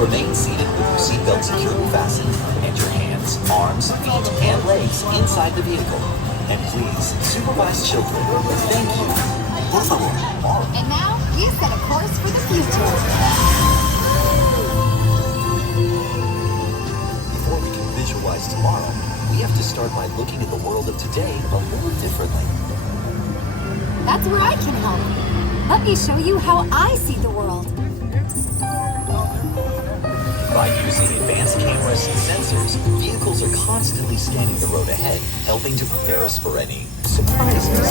remain seated with your seatbelt securely fastened and your hands, arms, feet, and legs inside the vehicle. And please, supervise children. Thank you. Por favor. And now, we set a course for the future. Before we can visualize tomorrow, we have to start by looking at the world of today a little differently. That's where I can help. Let me show you how I see the world. By using advanced cameras and sensors, vehicles are constantly scanning the road ahead, helping to prepare us for any surprises.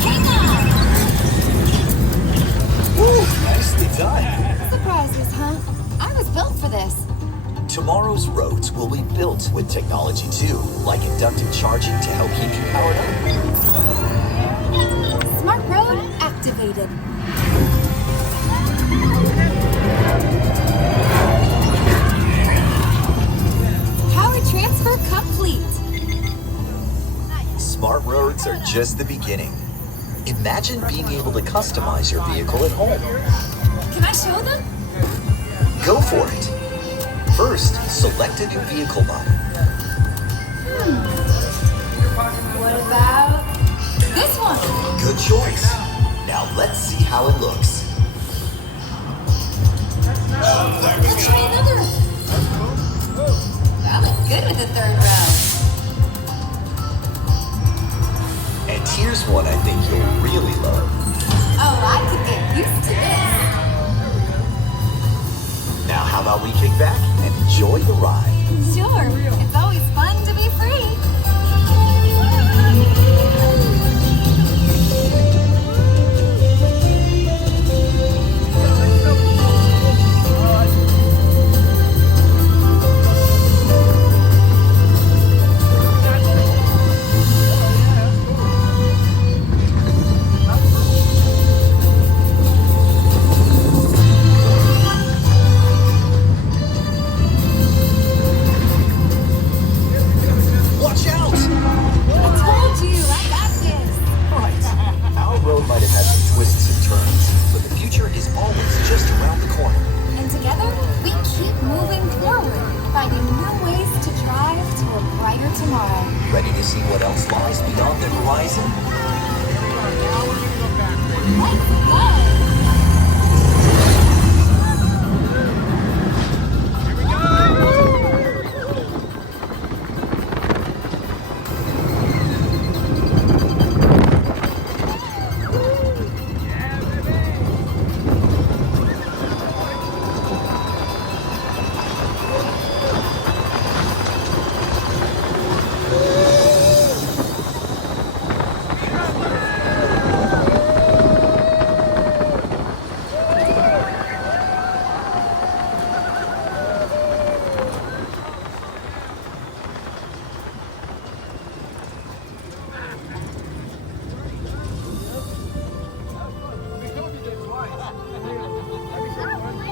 Hang on! Woo! Nicely done! Surprises, huh? I was built for this. Tomorrow's roads will be built with technology too, like inductive charging to help keep you powered up. Smart road activated. Power transfer complete. Smart roads are just the beginning. Imagine being able to customize your vehicle at home. Can I show them? Go for it. First, select a new vehicle model. What about this one? Good choice. Now let's see how it looks. Let's try another. That looks good with the third row. And here's one I think you'll really love. Oh, I could get used to this. Now how about we kick back and enjoy the ride? Sure, it's always fun to be free. Watch out! I told you, I got this. Right. Our road might have had some twists and turns, but the future is always just around the corner. And together, we keep moving forward, finding new ways to drive to a brighter tomorrow. Ready to see what else lies beyond the horizon? Let's go!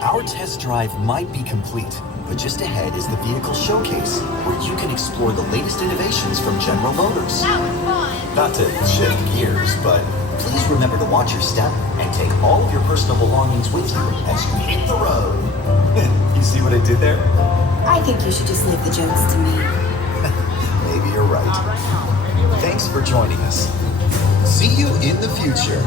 Our test drive might be complete, but just ahead is the vehicle showcase, where you can explore the latest innovations from General Motors. That was fun. Not to shift gears, but please remember to watch your step and take all of your personal belongings with you as you hit the road. You see what I did there? I think you should just leave the jokes to me. Maybe you're right. Thanks for joining us. See you in the future.